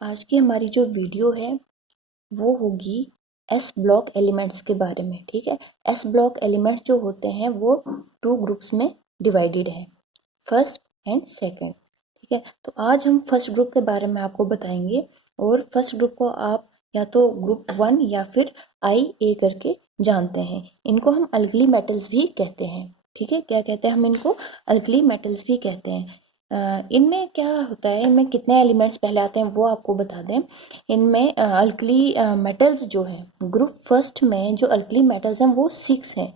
आज की हमारी जो वीडियो है वो होगी एस ब्लॉक एलिमेंट्स के बारे में। ठीक है, एस ब्लॉक एलिमेंट्स जो होते हैं वो टू ग्रुप्स में डिवाइडेड हैं, फर्स्ट एंड सेकंड। ठीक है, तो आज हम फर्स्ट ग्रुप के बारे में आपको बताएंगे। और फर्स्ट ग्रुप को आप या तो ग्रुप 1 या फिर आई ए करके जानते हैं। इनको हम अल्कली मेटल्स भी कहते हैं। ठीक है, क्या कहते हैं हम इनको? अल्कली मेटल्स भी कहते हैं। इनमें क्या होता है, इनमें कितने एलिमेंट्स पहले आते हैं वो आपको बता दें। इनमें अल्कली मेटल्स जो हैं, ग्रुप फर्स्ट में जो अल्कली मेटल्स हैं वो 6 हैं।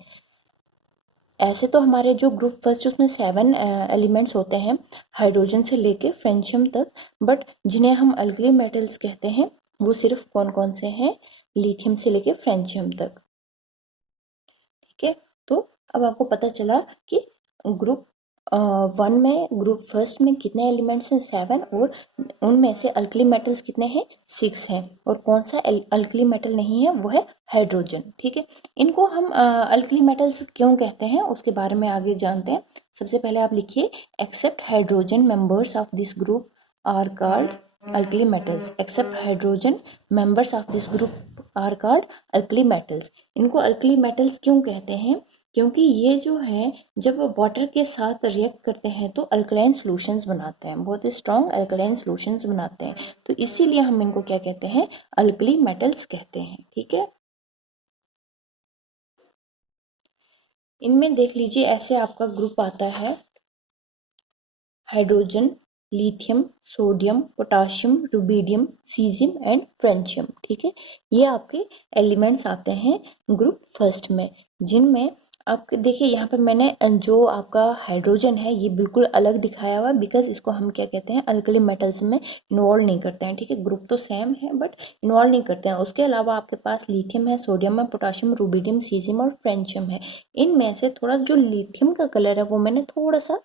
ऐसे तो हमारे जो ग्रुप फर्स्ट उसमें 7 एलिमेंट्स होते हैं, हाइड्रोजन से लेके फ्रेंशियम तक। बट जिन्हें हम अल्कली मेटल्स कहते हैं वो सिर्फ कौन कौन से हैं? लिथियम से लेके फ्रेंशियम तक। ठीक है, तो अब आपको पता चला कि ग्रुप 1 में, ग्रुप फर्स्ट में कितने एलिमेंट्स हैं? 7। और उनमें से अल्कली मेटल्स कितने हैं? 6 हैं। और कौन सा अल्कली मेटल नहीं है? वो है हाइड्रोजन। ठीक है, इनको हम अल्कली मेटल्स क्यों कहते हैं उसके बारे में आगे जानते हैं। सबसे पहले आप लिखिए, except hydrogen members of this group are called alkali metals. Except hydrogen members of this group are called alkali metals. इनको अल्कली मेटल्स क्यों कहते हैं? क्योंकि ये जो है जब वाटर के साथ रिएक्ट करते हैं तो अल्कलाइन सॉल्यूशंस बनाते हैं, बहुत ही स्ट्रॉन्ग अल्कलाइन सॉल्यूशंस बनाते हैं। तो इसीलिए हम इनको क्या कहते हैं? अल्कली मेटल्स कहते हैं। ठीक है, इनमें देख लीजिए ऐसे आपका ग्रुप आता है, hydrogen, lithium, sodium, potassium, rubidium, caesium and francium. ठीक है, ये आपके एलिमेंट्स आते हैं ग्रुप फर्स्ट में, जिनमें आप देखिए यहाँ पर मैंने जो आपका हाइड्रोजन है ये बिल्कुल अलग दिखाया हुआ है, बिकॉज इसको हम क्या कहते हैं? अल्कली मेटल्स में इन्वॉल्व नहीं करते हैं। ठीक है, ग्रुप तो सेम है बट इन्वॉल्व नहीं करते हैं। उसके अलावा आपके पास लिथियम है, सोडियम है, पोटाशियम, रुबिडियम, सीजियम और फ्रेंशियम है। इनमें से थोड़ा जो लिथियम का कलर है वो मैंने थोड़ा सा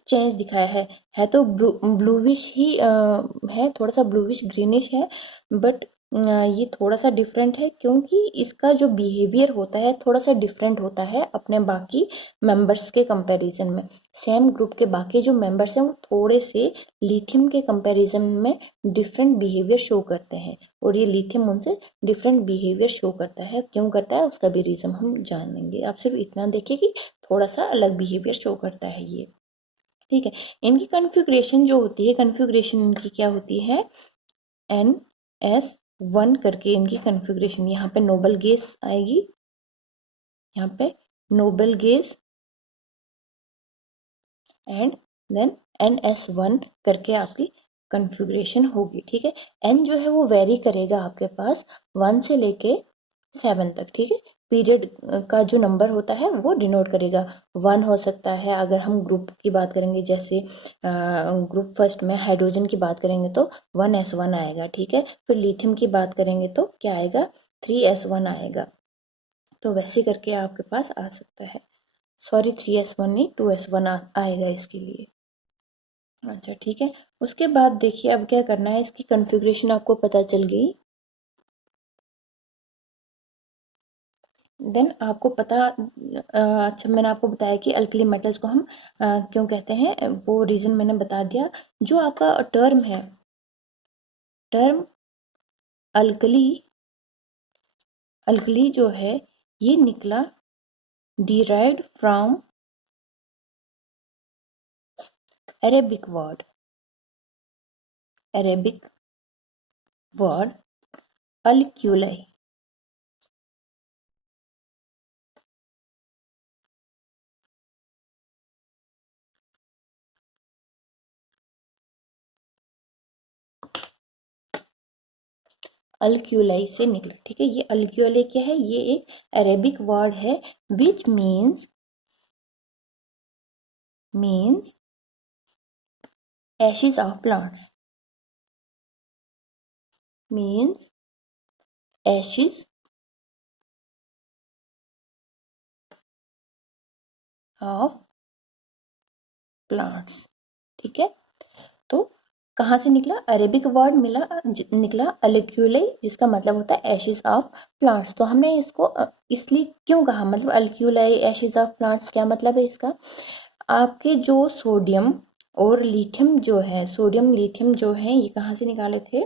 चेंज दिखाया है तो ब्लूविश ही है, थोड़ा सा ब्लूविश ग्रीनिश है। बट ये थोड़ा सा डिफरेंट है क्योंकि इसका जो बिहेवियर होता है थोड़ा सा डिफरेंट होता है अपने बाकी मेंबर्स के कंपैरिजन में। सेम ग्रुप के बाकी जो मेंबर्स हैं वो थोड़े से लिथियम के कंपैरिजन में डिफरेंट बिहेवियर शो करते हैं, और ये लिथियम उनसे डिफरेंट बिहेवियर शो करता है। क्यों करता है उसका भी रीज़न हम जानेंगे। आप सिर्फ इतना देखिए कि थोड़ा सा अलग बिहेवियर शो करता है ये। ठीक है, इनकी कॉन्फ़िगरेशन जो होती है, कॉन्फ़िगरेशन इनकी क्या होती है? NS1 करके इनकी कॉन्फ़िगरेशन। यहाँ पे नोबल गैस आएगी, यहाँ पे noble gas and then NS1 करके आपकी कॉन्फ़िगरेशन होगी। ठीक है, N जो है वो वेरी करेगा आपके पास 1 से लेके 7 तक। ठीक है, पीरियड का जो नंबर होता है वो डिनोट करेगा। 1 हो सकता है अगर हम ग्रुप की बात करेंगे, जैसे ग्रुप फर्स्ट में हाइड्रोजन की बात करेंगे तो 1s1 आएगा। ठीक है, फिर लिथियम की बात करेंगे तो क्या आएगा? 3s1 आएगा। तो वैसे करके आपके पास आ सकता है। सॉरी, 3s1 नहीं, 2s1 आएगा इसके लिए। अच्छा ठीक है, उसके बाद देखिए अब क्या करना है, इसकी कॉन्फ़िगरेशन आपको पता चल गई। देन आपको पता अच्छा, मैंने आपको बताया कि अल्कली मेटल्स को हम क्यों कहते हैं, वो रीज़न मैंने बता दिया। जो आपका टर्म है, टर्म अल्कली, अल्कली जो है ये निकला derived from Arabic word, Arabic word अल्क्यूलाई। अल्क्यूलाई से निकला। ठीक है, ये अल्क्यूलाई क्या है? ये एक अरेबिक वर्ड है which means ashes of plants, means ashes of plants। ठीक है, तो कहाँ से निकला? अरेबिक वर्ड निकला अल्क्यूलाई, जिसका मतलब होता है एशेज ऑफ प्लांट्स। तो हमने इसको इसलिए क्यों कहा, मतलब अल्क्यूलाई एशेज ऑफ प्लांट्स, क्या मतलब है इसका? आपके जो सोडियम और लिथियम जो है, सोडियम लिथियम जो है ये कहाँ से निकाले थे?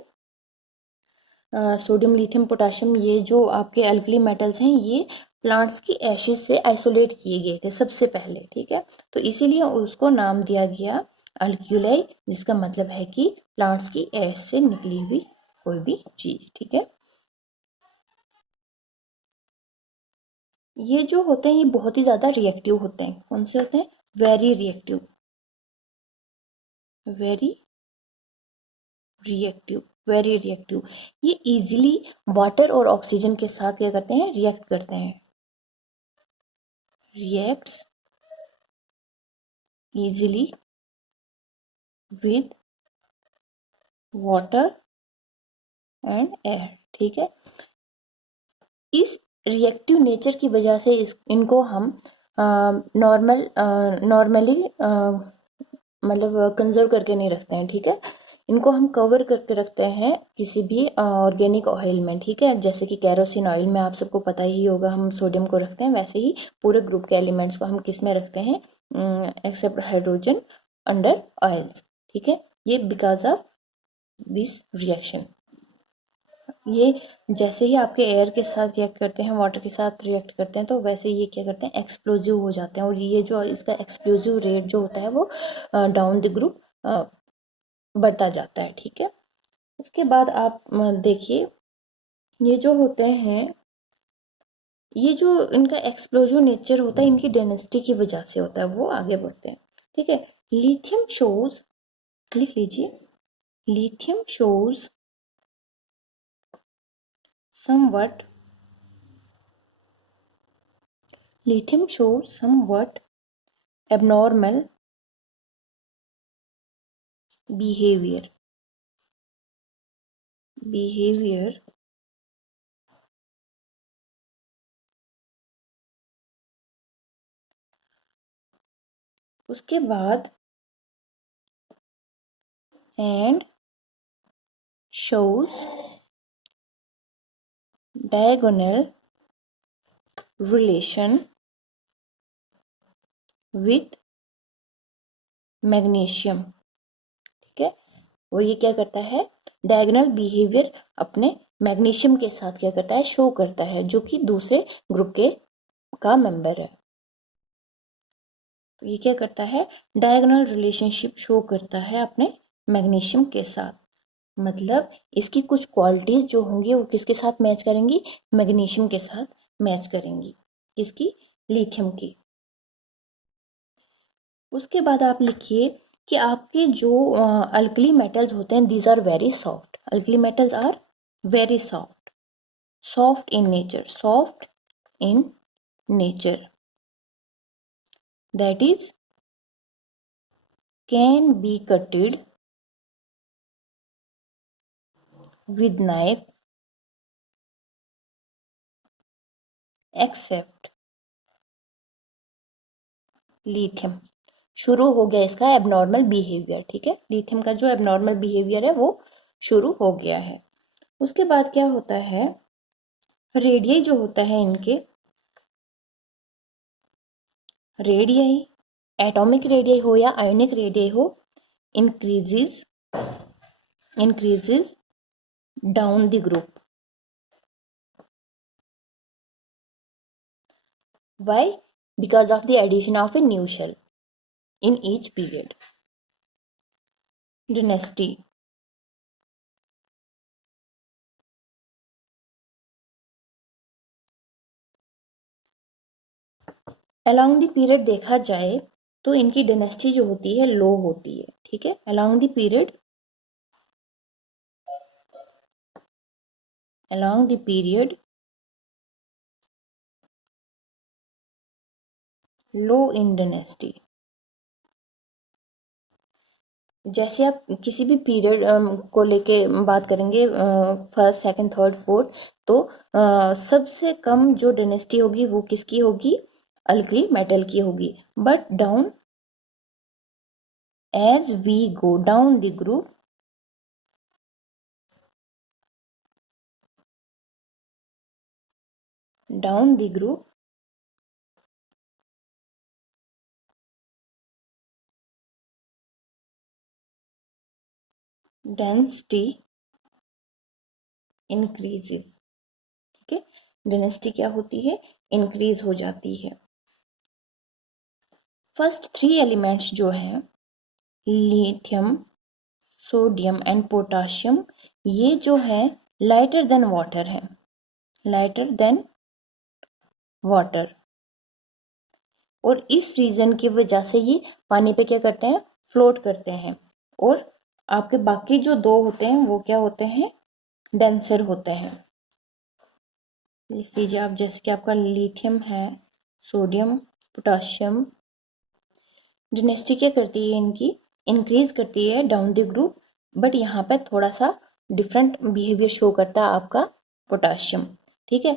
सोडियम, लिथियम, पोटाशियम, ये जो आपके अल्कली मेटल्स हैं, ये प्लांट्स की एशिस से आइसोलेट किए गए थे सबसे पहले, ठीक है। तो इसीलिए उसको नाम दिया गया अल्क्यूलाई, जिसका मतलब है कि प्लांट्स की एश से निकली हुई कोई भी चीज, ठीक है। ये जो होते हैं ये बहुत ही ज्यादा रिएक्टिव होते हैं। कौन से होते हैं? Very reactive, very reactive, very reactive. ये इजीली वाटर और ऑक्सीजन के साथ क्या करते हैं? रिएक्ट करते हैं। Reacts easily with water and air, ठीक है। इस रिएक्टिव नेचर की वजह से इनको हम नॉर्मली मतलब कंजर्व करके नहीं रखते हैं, ठीक है। इनको हम कवर करके रखते हैं किसी भी ऑर्गेनिक ऑयल में, ठीक है। जैसे कि कैरोसिन ऑयल में आप सबको पता ही होगा हम सोडियम को रखते हैं, वैसे ही पूरे ग्रुप के एलिमेंट्स को हम किस में रखते हैं? एक्सेप्ट हाइड्रोजन अंडर ऑयल्स, ठीक है। ये बिकॉज ऑफ दिस रिएक्शन। ये जैसे ही आपके एयर के साथ रिएक्ट करते हैं, वाटर के साथ रिएक्ट करते हैं, तो वैसे ये क्या करते हैं? एक्सप्लोजिव हो जाते हैं। और ये जो इसका एक्सप्लोजिव रेट जो होता है वो डाउन द ग्रुप बढ़ता जाता है, ठीक है। उसके बाद आप देखिए, ये जो होते हैं, ये जो इनका एक्सप्लोजिव नेचर होता है, इनकी डेंसिटी की वजह से होता है, वो आगे बढ़ते हैं, ठीक है। लिथियम शोज, लिख लीजिए, lithium shows somewhat, lithium shows somewhat abnormal behavior, behavior उसके बाद and shows diagonal relation with magnesium, ठीक है। और ये क्या करता है? डायगोनल बिहेवियर अपने मैग्नीशियम के साथ क्या करता है? शो करता है, जो कि दूसरे ग्रुप के का मेंबर है। तो ये क्या करता है? डायगोनल रिलेशनशिप शो करता है अपने मैग्नीशियम के साथ। मतलब इसकी कुछ क्वालिटीज जो होंगी वो किसके साथ मैच करेंगी? मैग्नीशियम के साथ मैच करेंगी। किसकी? लिथियम की। उसके बाद आप लिखिए कि आपके जो अल्कली मेटल्स होते हैं, these are very soft. Alkali metals are very soft, soft in nature, soft in nature, that is can be cutted with knife except lithium. शुरू हो गया इसका एबनॉर्मल बिहेवियर, ठीक है। लिथियम का जो एबनॉर्मल बिहेवियर है वो शुरू हो गया है। उसके बाद क्या होता है? रेडियई जो होता है इनके, रेडियई, एटॉमिक रेडियई हो या आयोनिक रेडियई हो, increases, increases down the group. Why? Because of the addition of a new shell in each period. Dynasty. Along the period देखा जाए तो इनकी डायनेस्टी जो होती है लो होती है, ठीक है। Along the period, along the period low in dynasty. जैसे आप किसी भी पीरियड को लेके बात करेंगे, फर्स्ट, सेकंड, थर्ड, फोर्थ, तो सबसे कम जो डायनेस्टी होगी वो किसकी होगी? अल्कली मेटल की होगी। But down, as we go down the group, down the group, density increases. ठीक है, डेंसिटी क्या होती है, इंक्रीज हो जाती है। फर्स्ट 3 एलिमेंट्स जो हैं लिथियम, सोडियम एंड पोटाशियम, ये जो है लाइटर देन वाटर है, लाइटर देन वाटर। और इस रीजन की वजह से ये पानी पे क्या करते हैं, फ्लोट करते हैं। और आपके बाकी जो 2 होते हैं वो क्या होते हैं, डेंसर होते हैं। लिख लीजिए आप, जैसे कि आपका लिथियम है, सोडियम, पोटाशियम। डेंसिटी क्या करती है इनकी, इंक्रीज करती है डाउन द ग्रुप, बट यहाँ पे थोड़ा सा डिफरेंट बिहेवियर शो करता है आपका पोटाशियम। ठीक है,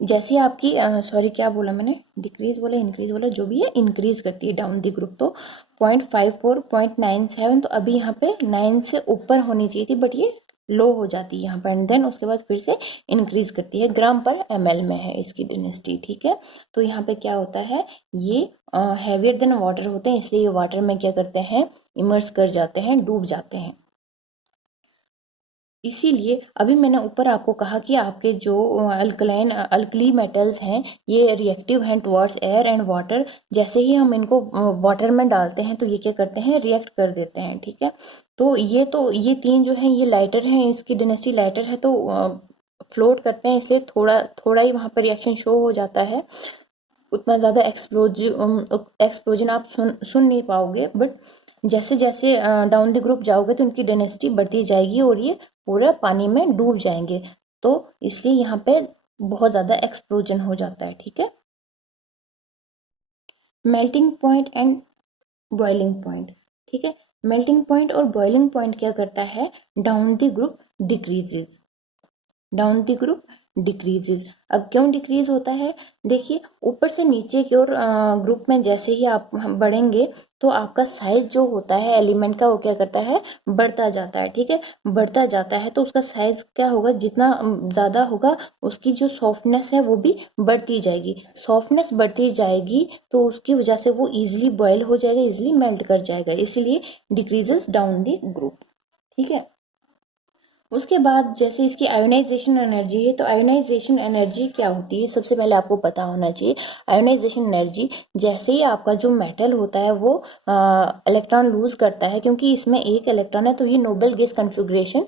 जैसे आपकी सॉरी क्या बोला मैंने, डिक्रीज बोला इंक्रीज बोला, जो भी है इंक्रीज करती है डाउन दी ग्रुप। तो 0.54 0.97, तो अभी यहाँ पे 9 से ऊपर होनी चाहिए थी, बट ये लो हो जाती है यहाँ पर, एंड देन उसके बाद फिर से इंक्रीज करती है। ग्राम पर ml में है इसकी डेंसिटी। ठीक है, तो यहाँ पे क्या होता है, ये हैवियर देन वाटर होते हैं, इसलिए ये वाटर में क्या करते हैं, इमर्स कर जाते हैं, डूब जाते हैं। इसीलिए अभी मैंने ऊपर आपको कहा कि आपके जो अल्कली मेटल्स हैं ये रिएक्टिव हैं टुवर्ड्स एयर एंड वाटर। जैसे ही हम इनको वाटर में डालते हैं तो ये क्या करते हैं, रिएक्ट कर देते हैं। ठीक है, तो ये 3 जो हैं ये लाइटर हैं, इसकी डेंसिटी लाइटर है, तो फ्लोट करते हैं, इसलिए थोड़ा थोड़ा ही वहाँ पर रिएक्शन शो हो जाता है। उतना ज़्यादा एक्सप्लोजन आप सुन नहीं पाओगे, बट जैसे जैसे डाउन द ग्रुप जाओगे तो उनकी डेंसिटी बढ़ती जाएगी और ये पूरा पानी में डूब जाएंगे। तो इसलिए यहाँ पे बहुत ज़्यादा एक्सप्लोजन हो जाता है। ठीक है, melting point and boiling point. ठीक है, मेल्टिंग पॉइंट और बॉइलिंग पॉइंट क्या करता है, down the group decreases, down the group decreases. अब क्यों डिक्रीज होता है, देखिए ऊपर से नीचे की ओर ग्रुप में जैसे ही आप बढ़ेंगे तो आपका साइज जो होता है एलिमेंट का वो क्या करता है, बढ़ता जाता है। ठीक है, बढ़ता जाता है तो उसका साइज क्या होगा, जितना ज़्यादा होगा उसकी जो सॉफ्टनेस है वो भी बढ़ती जाएगी। सॉफ्टनेस बढ़ती जाएगी तो उसकी वजह से वो इजिली बॉयल हो जाएगा, इजिली मेल्ट कर जाएगा, इसलिए डिक्रीजेस डाउन द ग्रुप। ठीक है, उसके बाद जैसे इसकी आयोनाइजेशन एनर्जी है, तो आयोनाइजेशन एनर्जी क्या होती है, सबसे पहले आपको पता होना चाहिए। आयोनाइजेशन एनर्जी, जैसे ही आपका जो मेटल होता है वो इलेक्ट्रॉन लूज करता है, क्योंकि इसमें एक इलेक्ट्रॉन है, तो ये नोबल गैस कन्फिग्रेशन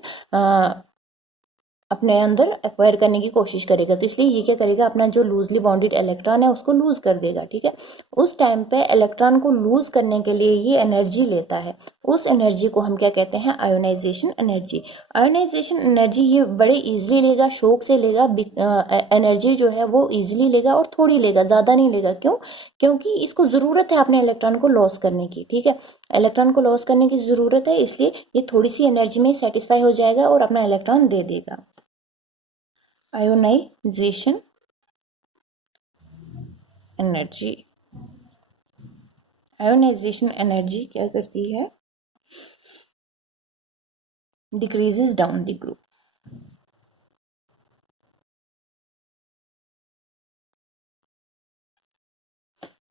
अपने अंदर एक्वायर करने की कोशिश करेगा, तो इसलिए ये क्या करेगा, अपना जो लूजली बाउंडेड इलेक्ट्रॉन है उसको लूज कर देगा। ठीक है, उस टाइम पे इलेक्ट्रॉन को लूज करने के लिए ये एनर्जी लेता है, उस एनर्जी को हम क्या कहते हैं, आयोनाइजेशन एनर्जी। आयोनाइजेशन एनर्जी ये बड़े इजीली लेगा, शौक से लेगा, एनर्जी जो है वो इजीली लेगा और थोड़ी लेगा, ज़्यादा नहीं लेगा। क्यों, क्योंकि इसको ज़रूरत है अपने इलेक्ट्रॉन को लॉस करने की। ठीक है, इलेक्ट्रॉन को लॉस करने की ज़रूरत है, इसलिए ये थोड़ी सी एनर्जी में सेटिस्फाई हो जाएगा और अपना इलेक्ट्रॉन दे देगा। आयोनाइजेशन एनर्जी, आयोनाइजेशन एनर्जी क्या करती है, डिक्रीजेस डाउन द ग्रुप।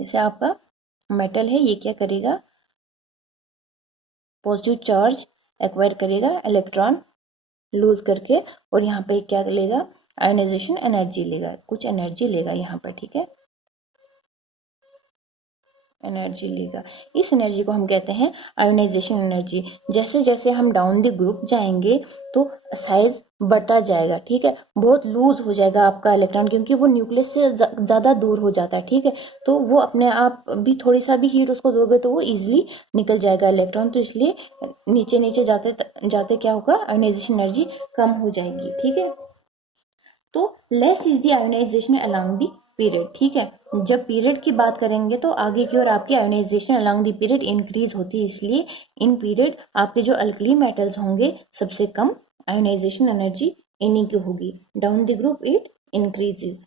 जैसे आपका मेटल है, ये क्या करेगा, पॉजिटिव चार्ज एक्वायर करेगा, इलेक्ट्रॉन लूज करके, और यहाँ पे क्या लेगा, आयोनाइजेशन एनर्जी लेगा, कुछ एनर्जी लेगा यहाँ पर। ठीक है, एनर्जी लेगा, इस एनर्जी को हम कहते हैं आयोनाइजेशन एनर्जी। जैसे जैसे हम डाउन द ग्रुप जाएंगे तो साइज बढ़ता जाएगा। ठीक है, बहुत लूज हो जाएगा आपका इलेक्ट्रॉन, क्योंकि वो न्यूक्लियस से ज़्यादा दूर हो जाता है। ठीक है, तो वो अपने आप भी थोड़ी सा भी हीट उसको दोगे तो वो इजीली निकल जाएगा इलेक्ट्रॉन, तो इसलिए नीचे नीचे जाते जाते क्या होगा, आयोनाइजेशन एनर्जी कम हो जाएगी। ठीक है, तो less is the ionisation along the period. ठीक है, जब पीरियड की बात करेंगे तो आगे की ओर आपकी ionisation along the period increase होती है, इसलिए इन पीरियड आपके जो अल्कली मेटल्स होंगे सबसे कम आयोनाइजेशन एनर्जी इन्हीं की होगी, down the group it increases.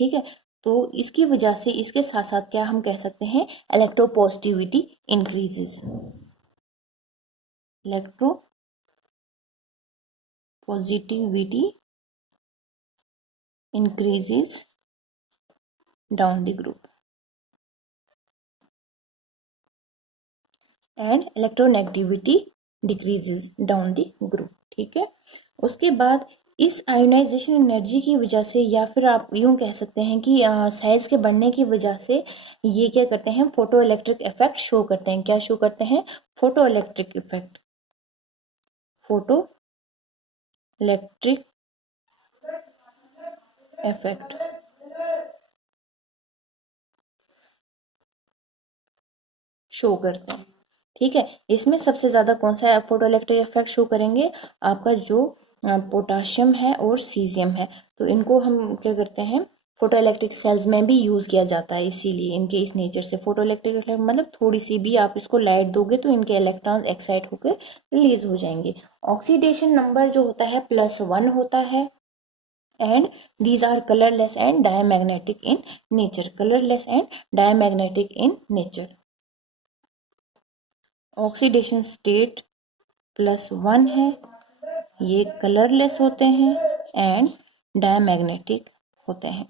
ठीक है, तो इसकी वजह से इसके साथ साथ क्या हम कह सकते हैं, electropositivity increases, electropositivity increases down the group and electronegativity decreases down the group। ठीक है, उसके बाद इस आयोनाइजेशन एनर्जी की वजह से, या फिर आप यूं कह सकते हैं कि साइज के बढ़ने की वजह से ये क्या करते हैं, फोटो इलेक्ट्रिक इफेक्ट शो करते हैं। क्या शो करते हैं? Photo electric effect, photo electric effect. Show करते हैं, ठीक है। इसमें सबसे ज्यादा कौन सा फोटो इलेक्ट्रिक इफेक्ट शो करेंगे? आपका जो पोटाशियम है और सीजियम है, तो इनको हम क्या करते हैं, फोटो इलेक्ट्रिक सेल्स में भी यूज किया जाता है। इसीलिए इनके इस नेचर से फोटो इलेक्ट्रिक इफेक्ट मतलब थोड़ी सी भी आप इसको लाइट दोगे तो इनके इलेक्ट्रॉन एक्साइट होकर रिलीज हो जाएंगे। ऑक्सीडेशन नंबर जो होता है +1 होता है, and these are colorless and diamagnetic in nature, colorless and diamagnetic in nature। Oxidation state +1 है, ये कलरलेस होते हैं एंड डायमैग्नेटिक होते हैं।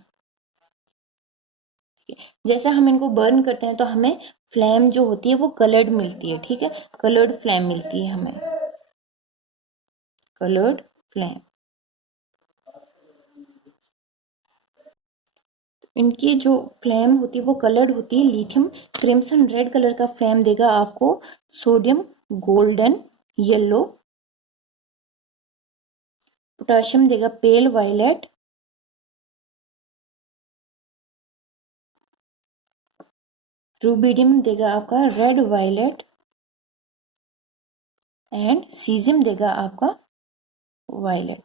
जैसा हम इनको बर्न करते हैं तो हमें फ्लेम जो होती है वो कलर्ड मिलती है, ठीक है, कलर्ड फ्लेम मिलती है हमें, कलर्ड फ्लेम। इनकी जो फ्लेम होती है वो कलर्ड होती है। लिथियम क्रिम्सन रेड कलर का फ्लेम देगा आपको, सोडियम गोल्डन येलो, पोटाशियम देगा पेल वायलेट, रूबिडियम देगा आपका रेड वायलेट, एंड सीजियम देगा आपका वायलेट,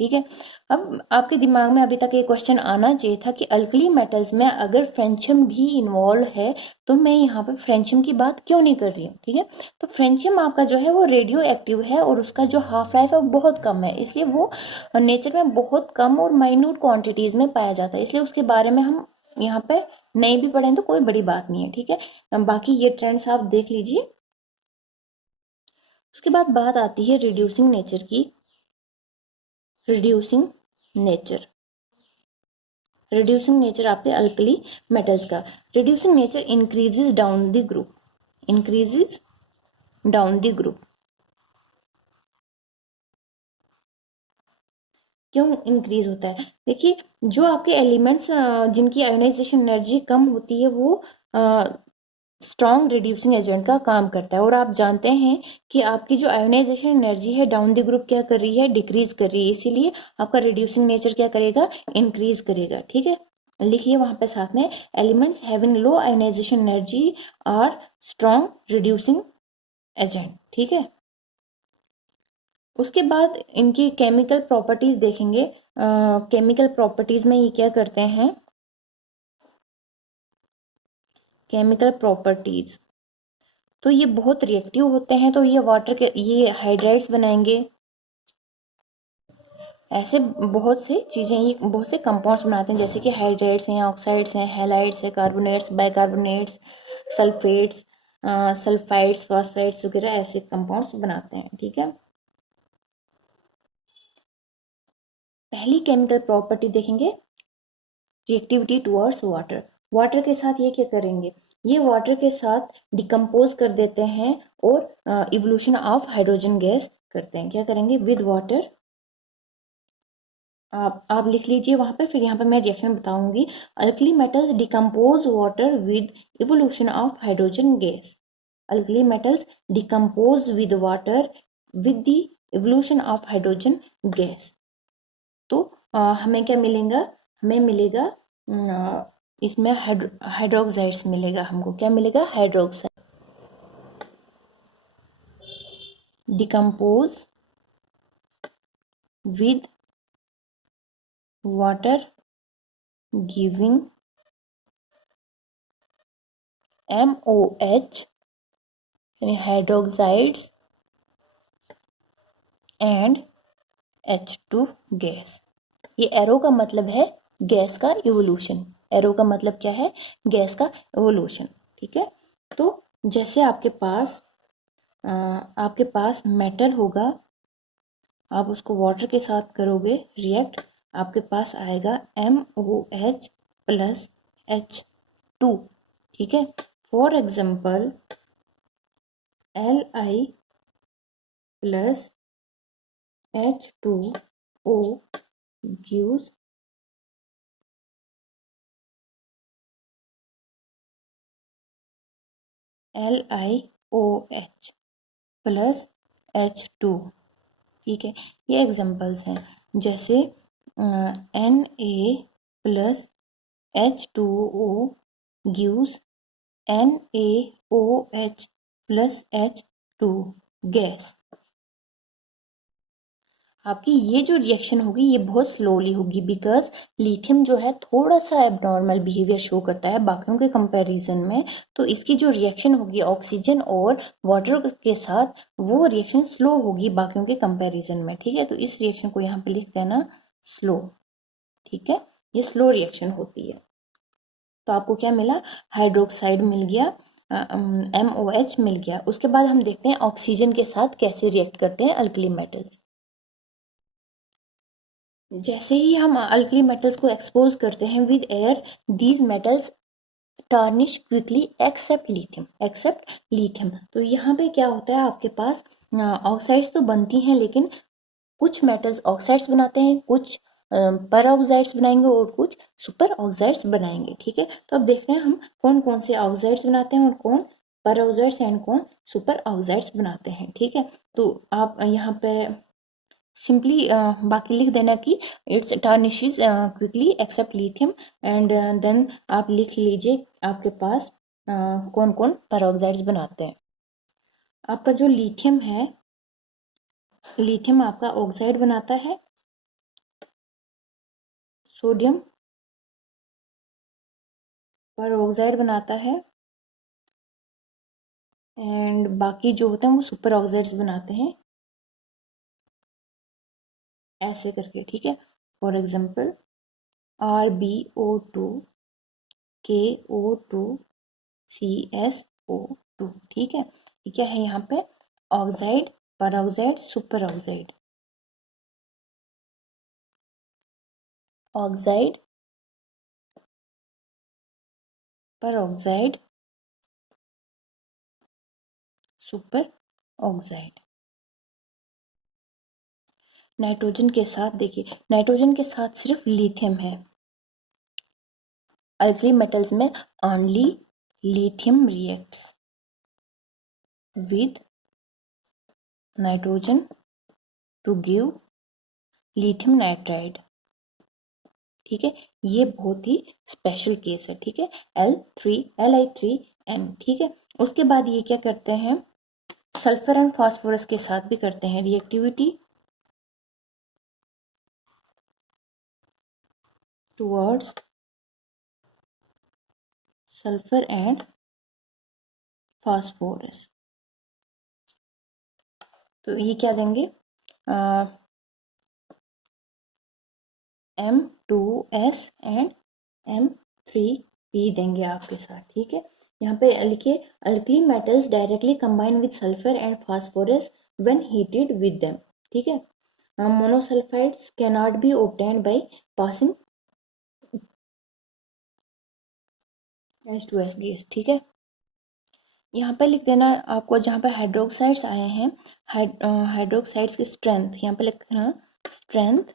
ठीक है। अब आपके दिमाग में अभी तक एक क्वेश्चन आना चाहिए था कि अल्कली मेटल्स में अगर फ्रेंचियम भी इन्वॉल्व है तो मैं यहाँ पे फ्रेंचियम की बात क्यों नहीं कर रही हूँ, ठीक है। तो फ्रेंचियम आपका जो है वो रेडियो एक्टिव है और उसका जो हाफ लाइफ है वो बहुत कम है, इसलिए वो नेचर में बहुत कम और माइन्यूट क्वांटिटीज में पाया जाता है, इसलिए उसके बारे में हम यहाँ पे नहीं भी पढ़ें तो कोई बड़ी बात नहीं है, ठीक है। बाकी ये ट्रेंड्स आप देख लीजिए। उसके बाद बात आती है रिड्यूसिंग नेचर की। रिड्यूसिंग नेचर, रिड्यूसिंग नेचर आपके अल्कली मेटल्स का। Reducing nature increases down the group, increases down the group. क्यों इंक्रीज होता है? देखिए, जो आपके एलिमेंट्स जिनकी आयोनाइजेशन एनर्जी कम होती है वो स्ट्रॉन्ग रिड्यूसिंग एजेंट का काम करता है। और आप जानते हैं कि आपकी जो आयोनाइजेशन एनर्जी है डाउन द ग्रुप क्या कर रही है, डिक्रीज कर रही है, इसीलिए आपका रिड्यूसिंग नेचर क्या करेगा, इंक्रीज करेगा, ठीक है। लिखिए वहां पे साथ में, elements having low ionisation energy are strong reducing agent, ठीक है। उसके बाद इनकी केमिकल प्रॉपर्टीज देखेंगे। केमिकल प्रॉपर्टीज में ये क्या करते हैं, केमिकल प्रॉपर्टीज, तो ये बहुत रिएक्टिव होते हैं, तो ये वाटर के ये हाइड्राइड्स बनाएंगे, ऐसे बहुत से चीज़ें, ये बहुत से कंपाउंड्स बनाते हैं, जैसे कि हाइड्राइड्स हैं, ऑक्साइड्स हैं, हैलाइड्स हैं, कार्बोनेट्स, बाइकार्बोनेट्स, सल्फेट्स, सल्फाइड्स, फॉस्फाइड्स वगैरह ऐसे कंपाउंड्स बनाते हैं, ठीक है। पहली केमिकल प्रॉपर्टी देखेंगे, रिएक्टिविटी टुवर्ड्स वाटर। वाटर के साथ ये क्या करेंगे, ये वाटर के साथ डिकम्पोज कर देते हैं और इवोल्यूशन ऑफ हाइड्रोजन गैस करते हैं। क्या करेंगे? विद वाटर, आप लिख लीजिए वहां पे, फिर यहाँ पे मैं रिएक्शन बताऊंगी। Alkali metals decompose water with evolution of hydrogen gas. Alkali metals decompose with water with the evolution of hydrogen gas. तो हमें क्या मिलेगा, हमें मिलेगा इसमें हाइड्रोक्साइड्स मिलेगा, हमको क्या मिलेगा, hydroxide. Decompose with water giving MOH यानी हाइड्रोक्साइड्स एंड H2 गैस। ये एरो का मतलब है गैस का इवोल्यूशन, एरो का मतलब क्या है, गैस का इवोल्यूशन, ठीक है। तो जैसे आपके पास मेटल होगा, आप उसको वाटर के साथ करोगे रिएक्ट, आपके पास आएगा MOH प्लस H2, ठीक है। For example Li plus H2 O gives LiOH plus H2। ठीक है, ये एग्जांपल्स हैं। जैसे Na plus H2O gives NaOH plus H2 gas. आपकी ये जो रिएक्शन होगी ये बहुत स्लोली होगी, बिकॉज लिथियम जो है थोड़ा सा एबनॉर्मल बिहेवियर शो करता है बाकियों के कंपैरिजन में। तो इसकी जो रिएक्शन होगी ऑक्सीजन और वाटर के साथ, वो रिएक्शन स्लो होगी बाकियों के कंपैरिजन में। ठीक है, तो इस रिएक्शन को यहाँ पे लिख देना स्लो। ठीक है, ये स्लो रिएक्शन होती है। तो आपको क्या मिला, हाइड्रोक्साइड मिल गया, MOH मिल गया। उसके बाद हम देखते हैं ऑक्सीजन के साथ कैसे रिएक्ट करते हैं अल्कली मेटल्स। जैसे ही हम अल्कली मेटल्स को एक्सपोज करते हैं with air, these metals tarnish quickly except lithium. तो यहाँ पे क्या होता है, आपके पास ऑक्साइड्स तो बनती हैं, लेकिन कुछ मेटल्स ऑक्साइड्स बनाते हैं, कुछ पर ऑक्साइड्स बनाएंगे और कुछ सुपर ऑक्साइड्स बनाएंगे। ठीक है, तो अब देखते हैं हम कौन कौन से ऑक्साइड्स बनाते हैं और कौन पर ऑक्साइड्स एंड कौन सुपर ऑक्साइड्स बनाते हैं। ठीक है, तो आप यहाँ पे सिंपली बाकी लिख देना कि it's tarnishes quickly except lithium, and then आप लिख लीजिए आपके पास कौन कौन पेरोक्साइड्स बनाते हैं। आपका जो लिथियम है, लिथियम आपका ऑक्साइड बनाता है, सोडियम पेरोक्साइड बनाता है, एंड बाकी जो होते हैं वो सुपर ऑक्साइड्स बनाते हैं, ऐसे करके। ठीक है, for example RbO2, KO2, CSO2। ठीक है, ये क्या है यहाँ पे, oxide, peroxide, super oxide. Oxide, peroxide, super oxide. Nitrogen के साथ देखिए, नाइट्रोजन के साथ सिर्फ लिथियम है। अल्कली मेटल्स में only lithium reacts with nitrogen to give lithium nitride. ठीक है, ये बहुत ही स्पेशल केस है। ठीक है, Li3N। ठीक है, उसके बाद ये क्या करते हैं, सल्फर एंड फास्फोरस के साथ भी करते हैं reactivity towards sulphur and phosphorus. तो ये क्या देंगे, M2S एंड M3P देंगे आपके साथ। ठीक है, यहाँ पे लिखिए, alkali metals directly combine with sulphur and phosphorus when heated with them. ठीक है, monosulphides can not be obtained by passing H2S gas. ठीक है, यहाँ पे लिख देना आपको, जहाँ पे हाइड्रोक्साइड्स आए हैं, हाइड्रोक्साइड्स की स्ट्रेंथ यहाँ पे लिखना, strength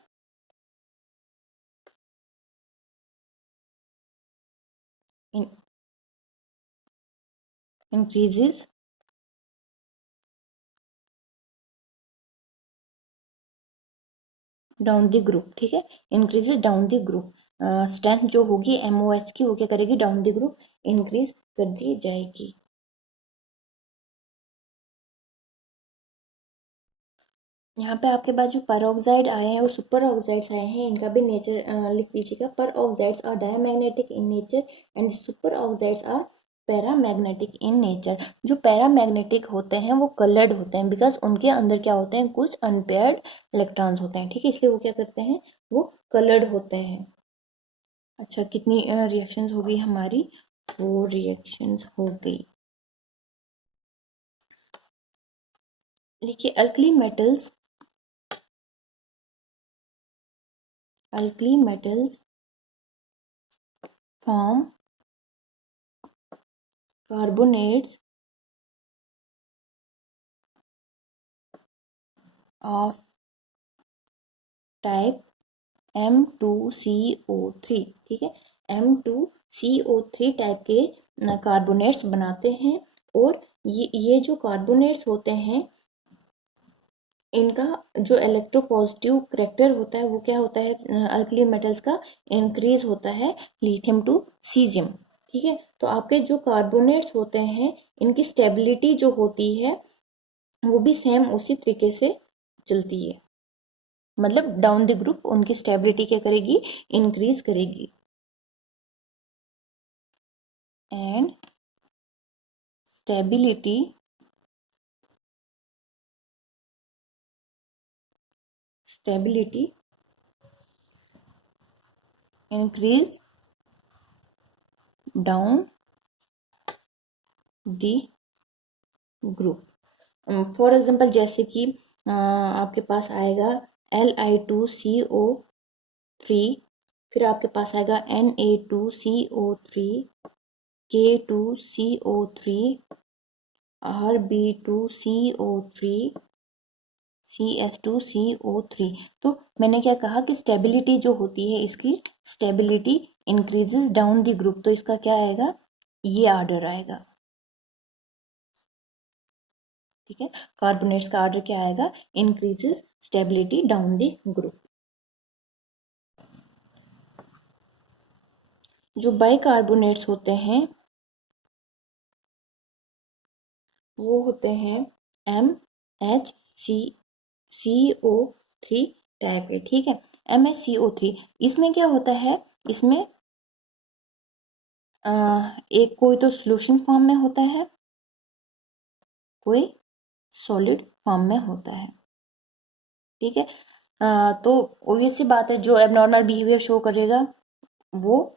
increases down the group. ठीक है, increases down the group, strength जो होगी MOH की, वो क्या करेगी, डाउन द ग्रुप इंक्रीज कर दी जाएगी। यहाँ पे आपके पास जो पर ऑक्साइड आए हैं और सुपर ऑक्साइड्स आए हैं, इनका भी नेचर लिख लीजिएगा। Peroxides are diamagnetic in nature and super oxides are paramagnetic in nature. जो पैरामैग्नेटिक होते हैं वो कलर्ड होते हैं, बिकॉज उनके अंदर क्या होते हैं, कुछ अनपेयर्ड इलेक्ट्रॉन्स होते हैं। ठीक है, इसलिए वो क्या करते हैं, वो कलर्ड होते हैं। अच्छा, कितनी रिएक्शंस हो गई हमारी, 4 रिएक्शंस हो गई। देखिए, alkali metals form carbonates of type M2CO3, ठीक है, M2CO3 टाइप के कार्बोनेट्स बनाते हैं। और ये जो कार्बोनेट्स होते हैं इनका जो इलेक्ट्रोपॉजिटिव करेक्टर होता है वो क्या होता है, अल्कली मेटल्स का इंक्रीज होता है लिथियम टू सीजियम, ठीक है। तो आपके जो कार्बोनेट्स होते हैं इनकी स्टेबिलिटी जो होती है वो भी सेम उसी तरीके से चलती है, मतलब डाउन द ग्रुप उनकी स्टेबिलिटी क्या करेगी, इंक्रीज करेगी। And stability increase down the group. For example जैसे कि आपके पास आएगा Li2CO3, फिर आपके पास आएगा Na2CO3, K2CO3, Rb2CO3, CS2CO3। तो मैंने क्या कहा कि स्टेबिलिटी जो होती है इसकी stability increases down the group, तो इसका क्या आएगा, ये आर्डर आएगा, ठीक है। कार्बोनेट्स का आर्डर क्या आएगा, increases stability down the group. जो बाइकार्बोनेट्स होते हैं वो होते हैं MHCO3 टाइप के, ठीक है। MHCO3 इसमें क्या होता है, इसमें एक कोई तो सॉल्यूशन फॉर्म में होता है, कोई सॉलिड फॉर्म में होता है, ठीक है। तो ऑब्वियस सी बात है जो एबनॉर्मल बिहेवियर शो करेगा वो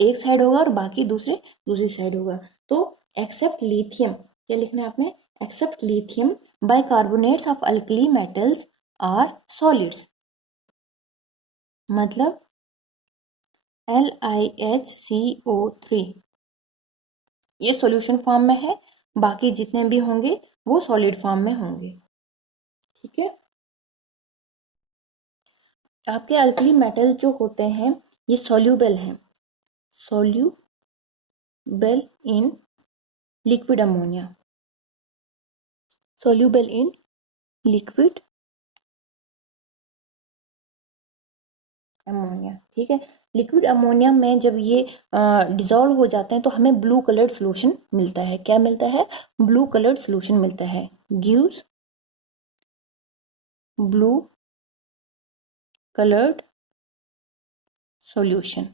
एक साइड होगा और बाकी दूसरी साइड होगा। तो एक्सेप्ट लिथियम, क्या लिखना है आपने, except lithium bicarbonates of alkali metals are solids, मतलब LiHCO3 ये सॉल्यूशन फॉर्म में है, बाकी जितने भी होंगे वो सॉलिड फॉर्म में होंगे, ठीक है। आपके अल्कली मेटल जो होते हैं ये सॉल्यूबल हैं, soluble in liquid ammonia, soluble in liquid ammonia, ठीक है। लिक्विड अमोनिया में जब ये डिजोल्व हो जाते हैं तो हमें ब्लू कलर्ड सोल्यूशन मिलता है, क्या मिलता है, ब्लू कलर्ड सोल्यूशन मिलता है, gives blue coloured solution.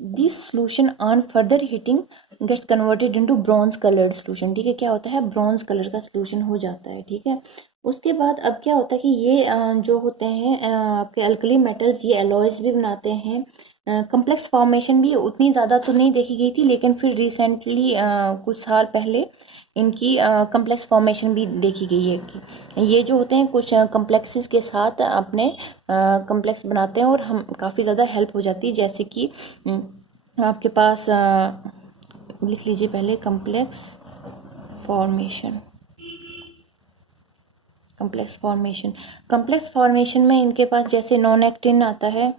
This solution on further heating gets converted into bronze coloured solution, ठीक है। क्या होता है, ब्रॉन्ज कलर का सॉल्यूशन हो जाता है, ठीक है। उसके बाद अब क्या होता है कि ये जो होते हैं आपके अल्कली मेटल्स ये एलॉयज भी बनाते हैं। कम्प्लेक्स फॉर्मेशन भी उतनी ज़्यादा तो नहीं देखी गई थी, लेकिन फिर रिसेंटली कुछ साल पहले इनकी कम्प्लेक्स फॉर्मेशन भी देखी गई है कि ये जो होते हैं कुछ कम्प्लेक्सेस के साथ अपने कम्प्लेक्स बनाते हैं और हम काफ़ी ज़्यादा हेल्प हो जाती है। जैसे कि आपके पास लिख लीजिए पहले फॉर्मेशन कम्प्लेक्स फॉर्मेशन में इनके पास जैसे नॉन एक्टिन आता है,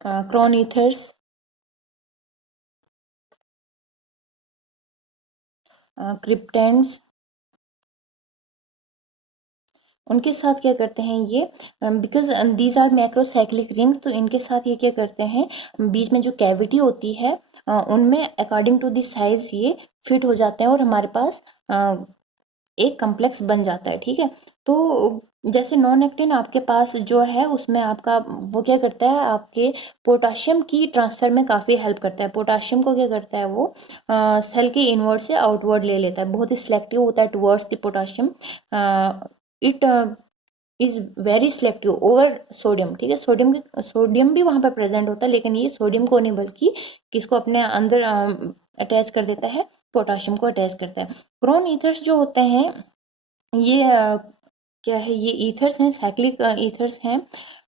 क्रोन ईथर्स, क्रिप्टेंड्स, उनके साथ क्या करते हैं ये, because these are macrocyclic rings, तो इनके साथ ये क्या करते हैं, बीच में जो कैविटी होती है उनमें अकॉर्डिंग टू द साइज ये फिट हो जाते हैं और हमारे पास एक कम्प्लेक्स बन जाता है, ठीक है। तो जैसे नॉन एक्टिन आपके पास जो है उसमें आपका वो क्या करता है, आपके पोटाशियम की ट्रांसफर में काफ़ी हेल्प करता है। पोटाशियम को क्या करता है वो सेल के इनवर्ड से आउटवर्ड ले लेता है, बहुत ही सिलेक्टिव होता है towards the potassium. It is very selective over sodium, ठीक है। सोडियम भी वहाँ पर प्रेजेंट होता है, लेकिन ये सोडियम को नहीं बल्कि किसको अपने अंदर अटैच कर देता है, पोटाशियम को अटैच करता है। क्रोन ईथर्स जो होते हैं ये क्या है, ये ईथर्स हैं, साइक्लिक ईथर्स हैं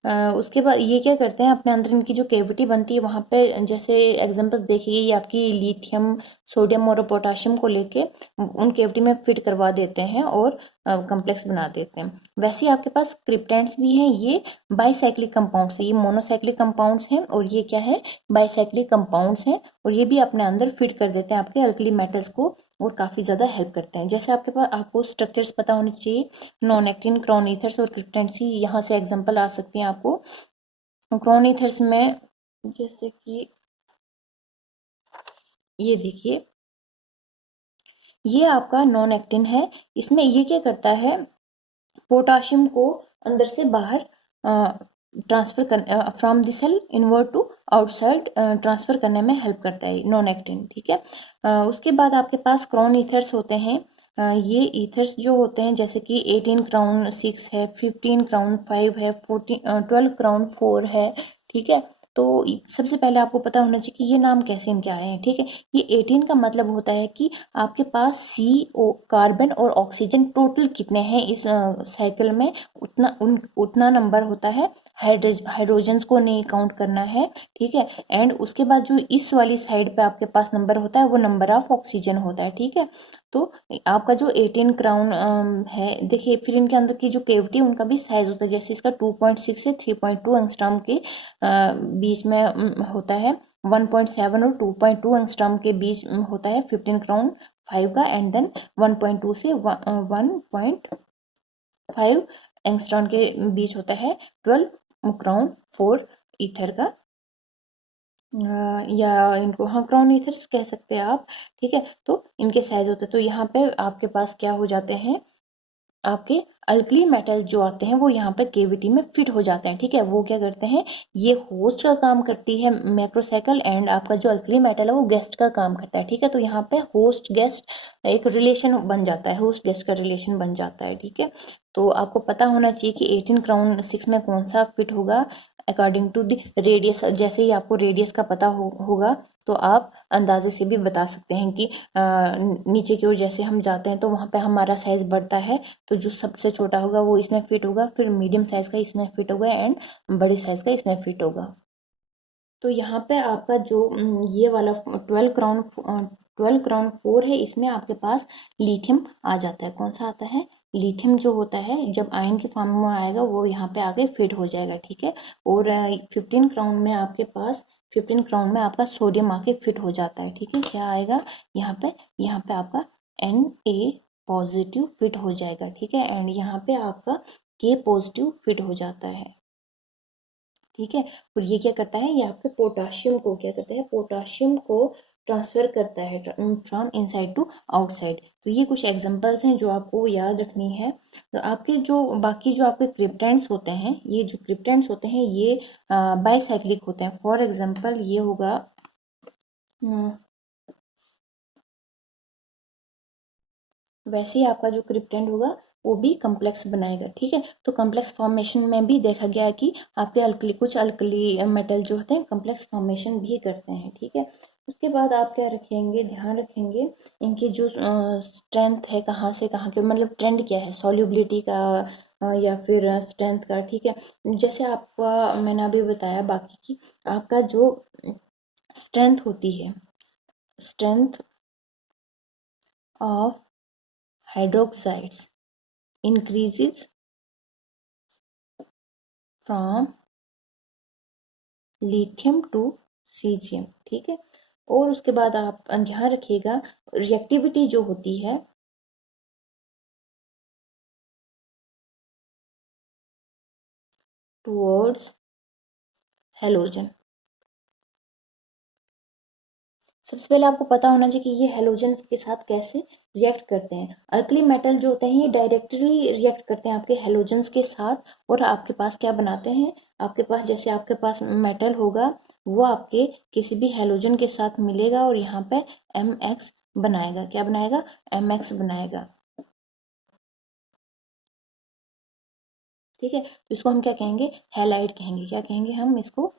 उसके बाद ये क्या करते हैं, अपने अंदर इनकी जो कैविटी बनती है वहाँ पे, जैसे एग्जांपल देखिए ये आपकी लिथियम, सोडियम और पोटाशियम को लेके उन कैविटी में फिट करवा देते हैं और कम्प्लेक्स बना देते हैं। वैसे ही आपके पास क्रिप्टेंट्स भी हैं, ये बाईसाइक्लिक कंपाउंड्स है, ये मोनोसाइक्लिक कंपाउंड्स हैं और ये क्या है, बाईसाइक्लिक कंपाउंड्स हैं, और ये भी अपने अंदर फिट कर देते हैं आपके अल्कली मेटल्स को और काफ़ी ज़्यादा हेल्प करते हैं। जैसे आपके पास आपको स्ट्रक्चर्स पता होने चाहिए, नॉन एक्टिन, क्राउन ईथर्स और क्रिप्टेंट्स ही यहाँ से एग्जांपल आ सकती हैं आपको। क्राउन ईथर्स में जैसे कि ये देखिए, ये आपका नॉन एक्टिन है, इसमें ये क्या करता है, पोटाशियम को अंदर से बाहर ट्रांसफर कर, from the cell inward to outside transfer करने में हेल्प करता है नॉन एक्टिन, ठीक है। उसके बाद आपके पास क्राउन ईथर्स होते हैं। ये ईथर्स जो होते हैं, जैसे कि 18 क्राउन 6 है, 15 क्राउन 5 है, 12 क्राउन 4 है, ठीक है। तो सबसे पहले आपको पता होना चाहिए कि ये नाम कैसे इनके आए हैं, ठीक है। ये 18 का मतलब होता है कि आपके पास CO कार्बन और ऑक्सीजन टोटल कितने हैं इस साइकिल में, उतना नंबर होता है। हाइड्रोजन्स को नहीं काउंट करना है, ठीक है। एंड उसके बाद जो इस वाली साइड पे आपके पास नंबर होता है वो नंबर ऑफ ऑक्सीजन होता है, ठीक है। तो आपका जो 18 क्राउन है, देखिए फिर इनके अंदर की जो केविटी उनका भी साइज होता है, जैसे इसका 2.6 से 3.2 एंगस्ट्रॉम के बीच में होता है। 1.7 और 2.2 एंगस्ट्रॉम के बीच होता है 15 क्राउन 5 का, एंड देन 1.2 से 1.5 एंगस्ट्रॉम के बीच होता है 12 क्राउन 4 ईथर का, या इनको हाँ क्राउन ईथर्स कह सकते हैं आप, ठीक है। तो इनके साइज होते हैं, तो यहाँ पे आपके पास क्या हो जाते हैं, आपके अल्कली मेटल जो आते हैं वो यहाँ पे केविटी में फिट हो जाते हैं, ठीक है। वो क्या करते हैं, ये होस्ट का काम करती है मैक्रोसाइकिल, एंड आपका जो अल्कली मेटल है वो गेस्ट का काम करता है, ठीक है। तो यहाँ पे होस्ट गेस्ट एक रिलेशन बन जाता है, होस्ट गेस्ट का रिलेशन बन जाता है, ठीक है। तो आपको पता होना चाहिए कि 18 क्राउन 6 में कौन सा फिट होगा अकॉर्डिंग टू द रेडियस। जैसे ही आपको रेडियस का पता होगा तो आप अंदाजे से भी बता सकते हैं कि नीचे की ओर जैसे हम जाते हैं तो वहाँ पे हमारा साइज बढ़ता है, तो जो सबसे छोटा होगा वो इसमें फिट होगा, फिर मीडियम साइज का इसमें फिट होगा, एंड बड़ी साइज का इसमें फिट होगा। तो यहाँ पे आपका जो ये वाला 12 क्राउन 4 है, इसमें आपके पास लिथियम आ जाता है। कौन सा आता है, लिथियम जो होता है जब आयन के फॉर्म में आएगा वो यहाँ पे आगे फिट हो जाएगा, ठीक है। और 15 क्राउन में आपका सोडियम आके फिट हो जाता है, ठीक है। क्या आएगा यहाँ पे आपका Na पॉजिटिव फिट हो जाएगा, ठीक है। एंड यहाँ पे आपका K पॉजिटिव फिट हो जाता है, ठीक है। और ये क्या करता है, ये आपके पोटाशियम को क्या करता है, पोटाशियम को ट्रांसफर करता है फ्रॉम इनसाइड टू आउटसाइड। तो ये कुछ एग्जांपल्स हैं जो आपको याद रखनी है। तो आपके जो बाकी जो आपके क्रिप्टेंट्स होते हैं, ये जो क्रिप्टेंट्स होते हैं ये बाईसाइक्लिक होते हैं। फॉर एग्जांपल ये होगा, वैसे ही आपका जो क्रिप्टेंट होगा वो भी कम्प्लेक्स बनाएगा, ठीक है। तो कम्प्लेक्स फॉर्मेशन में भी देखा गया है कि आपके कुछ अल्कली मेटल जो होते हैं कम्प्लेक्स फॉर्मेशन भी करते हैं, ठीक है। उसके बाद आप क्या रखेंगे, ध्यान रखेंगे इनकी जो स्ट्रेंथ है, कहाँ से कहाँ के, मतलब ट्रेंड क्या है सॉल्युबिलिटी का या फिर स्ट्रेंथ का, ठीक है। जैसे आपका मैंने अभी बताया बाकी की, आपका जो स्ट्रेंथ होती है, strength of hydroxides increases from lithium to cesium, ठीक है। और उसके बाद आप ध्यान रखिएगा रिएक्टिविटी जो होती है टुवर्ड्स हेलोजन। सबसे पहले आपको पता होना चाहिए कि ये हेलोजन के साथ कैसे रिएक्ट करते हैं। अल्कली मेटल जो होते हैं ये डायरेक्टली रिएक्ट करते हैं आपके हेलोजन्स के साथ, और आपके पास क्या बनाते हैं, आपके पास जैसे आपके पास मेटल होगा वो आपके किसी भी हेलोजन के साथ मिलेगा और यहाँ पे MX बनाएगा। क्या बनाएगा, MX बनाएगा, ठीक है। तो इसको हम क्या कहेंगे, हैलाइड कहेंगे। क्या कहेंगे हम इसको,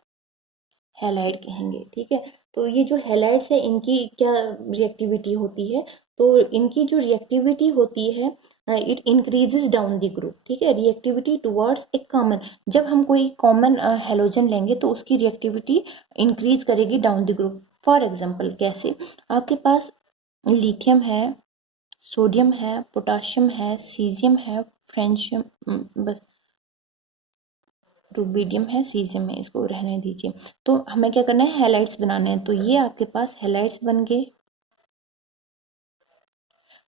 हैलाइड कहेंगे, ठीक है। तो ये जो हैलाइड्स है इनकी क्या रिएक्टिविटी होती है, तो इनकी जो रिएक्टिविटी होती है it increases down the group, ठीक है। रिएक्टिविटी टुवर्ड्स ए कॉमन, जब हम कोई कॉमन हेलोजन लेंगे तो उसकी रिएक्टिविटी इंक्रीज करेगी down the group. For example कैसे, आपके पास लिथियम है, सोडियम है, पोटाशियम है, सीजियम है, फ्रेंशियम, बस रुबिडियम है, सीजियम है, इसको रहने दीजिए। तो हमें क्या करना है, हैलाइड्स बनाने हैं। तो ये आपके पास हैलाइड्स बन गए।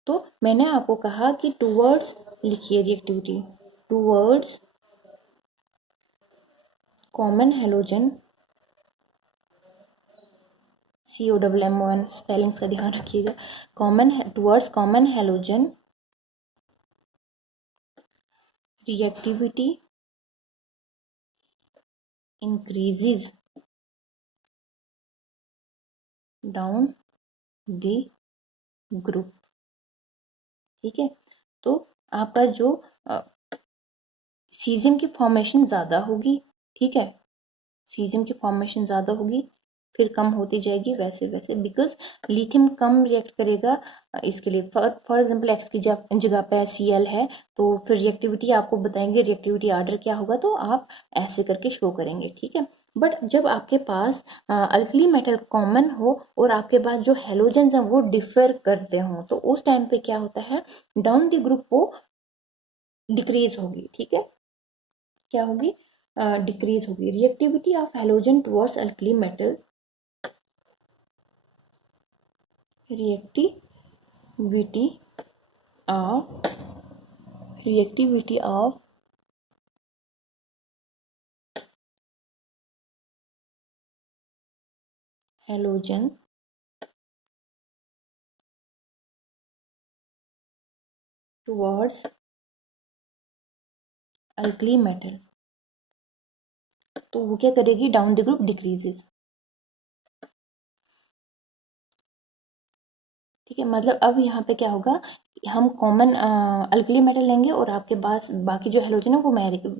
तो मैंने आपको कहा कि टूवर्ड्स लिखिए reactivity towards common halogen, COMMON, spellings का ध्यान रखिएगा। Common towards common halogen reactivity increases down the group, ठीक है। तो आपका जो सीजियम की फॉर्मेशन ज़्यादा होगी, ठीक है, सीजियम की फॉर्मेशन ज़्यादा होगी, फिर कम होती जाएगी वैसे वैसे, बिकॉज लिथियम कम रिएक्ट करेगा इसके लिए। फॉर एग्जांपल एक्स की जगह पे Cl है, तो फिर रिएक्टिविटी आपको बताएंगे, रिएक्टिविटी आर्डर क्या होगा, तो आप ऐसे करके शो करेंगे, ठीक है। बट जब आपके पास अल्कली मेटल कॉमन हो और आपके पास जो हेलोजेंस हैं वो डिफर करते हों, तो उस टाइम पे क्या होता है, डाउन द ग्रुप वो डिक्रीज होगी, ठीक है। क्या होगी, डिक्रीज होगी। Reactivity of halogen towards alkali metal, reactivity of reactivity of halogen towards alkali metal, तो वो क्या करेगी, डाउन द ग्रुप डिक्रीजेस, ठीक है। मतलब अब यहाँ पे क्या होगा, हम कॉमन अल्कली मेटल लेंगे और आपके पास बाकी जो हेलोजन है वो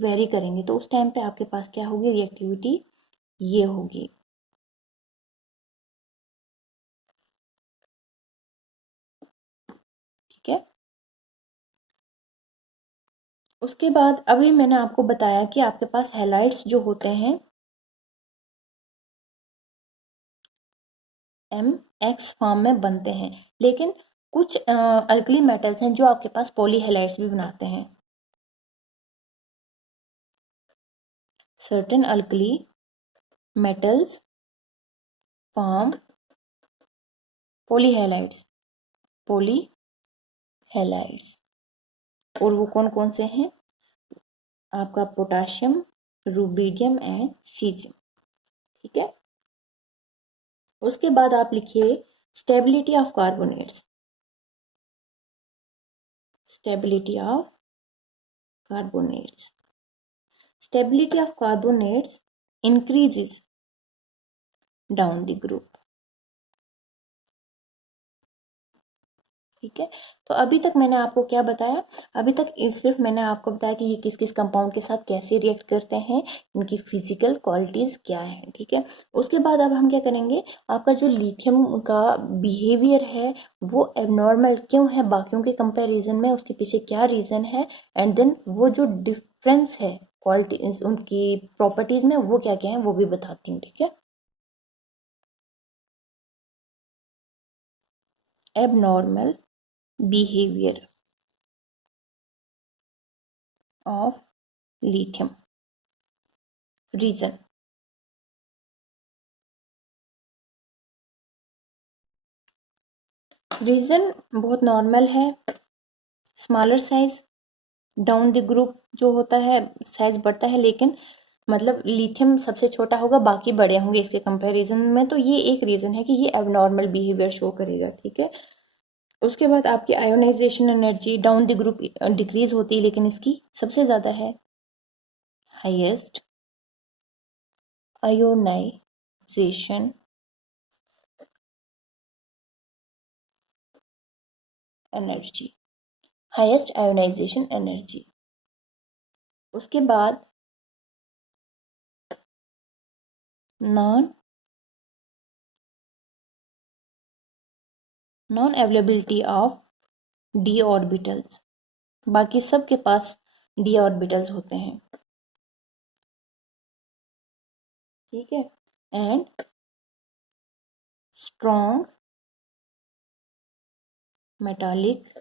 वेरी करेंगे, तो उस टाइम पे आपके पास क्या होगी, रिएक्टिविटी ये होगी, ठीक है। उसके बाद अभी मैंने आपको बताया कि आपके पास हैलाइड्स जो होते हैं MX फॉर्म में बनते हैं, लेकिन कुछ अल्कली मेटल्स हैं जो आपके पास पॉलीहेलाइड्स भी बनाते हैं। सर्टेन अल्कली मेटल्स फॉर्म पॉलीहेलाइड्स, पॉलीहेलाइड्स, और वो कौन कौन से हैं, आपका पोटाशियम, रुबिडियम एंड सीजियम, ठीक है। उसके बाद आप लिखिए stability of carbonates, stability of carbonates, stability of carbonates increases down the group, ठीक है। तो अभी तक मैंने आपको क्या बताया, अभी तक सिर्फ मैंने आपको बताया कि ये किस किस कंपाउंड के साथ कैसे रिएक्ट करते हैं, इनकी फिजिकल क्वालिटीज क्या है, ठीक है। उसके बाद अब हम क्या करेंगे, आपका जो लिथियम का बिहेवियर है वो एबनॉर्मल क्यों है बाकियों के कंपैरिजन में, उसके पीछे क्या रीजन है, एंड देन वो जो डिफरेंस है क्वालिटी उनकी प्रॉपर्टीज में वो क्या क्या है वो भी बताती हूँ, ठीक है। Abnormal behaviour of lithium, reason, reason बहुत नॉर्मल है, smaller size, down the group जो होता है साइज बढ़ता है, लेकिन मतलब लिथियम सबसे छोटा होगा, बाकी बड़े होंगे इसके कंपैरिजन में, तो ये एक रीजन है कि ये एबनॉर्मल बिहेवियर शो करेगा, ठीक है। उसके बाद आपकी ionisation energy down the group decrease होती है, लेकिन इसकी सबसे ज्यादा है, highest ionisation energy, highest ionisation energy. उसके बाद non non availability of d orbitals, बाकी सब के पास डी ऑर्बिटल्स होते हैं, ठीक है। And strong metallic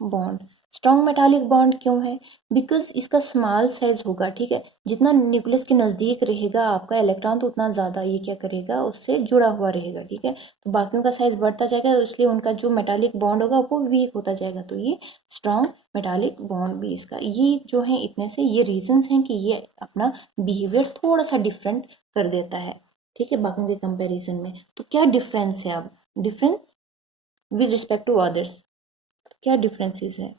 bond, strong metallic bond क्यों है? बिकॉज इसका स्मॉल साइज होगा, ठीक है। जितना न्यूक्लियस के नज़दीक रहेगा आपका इलेक्ट्रॉन, तो उतना ज़्यादा ये क्या करेगा, उससे जुड़ा हुआ रहेगा, ठीक है। तो बाकियों का साइज बढ़ता जाएगा, इसलिए उनका जो मेटालिक बॉन्ड होगा वो वीक होता जाएगा। तो ये स्ट्रॉन्ग मेटालिक बॉन्ड भी इसका, ये जो है इतने से ये रीजंस हैं कि ये अपना बिहेवियर थोड़ा सा डिफरेंट कर देता है, ठीक है, बाकियों के कंपेरिजन में। तो क्या डिफरेंस है अब, difference with respect to others, क्या डिफरेंसेस है?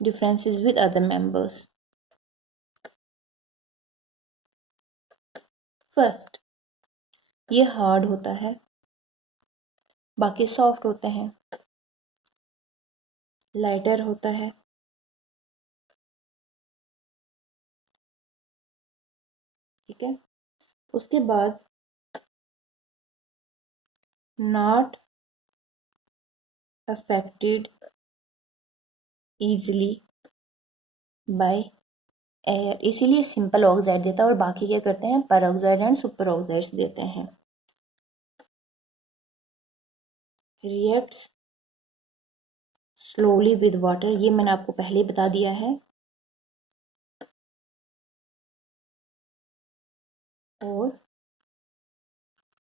Differences with other members. First, ये हार्ड होता है, बाकी सॉफ्ट होते हैं, लाइटर होता है, ठीक है। उसके बाद not affected easily by air, इसीलिए सिंपल ऑक्साइड देता है, और बाकी क्या करते हैं, पेरोक्साइड एंड सुपर ऑक्साइड्स देते हैं। रिएक्ट्स स्लोली विद वाटर, ये मैंने आपको पहले ही बता दिया है। और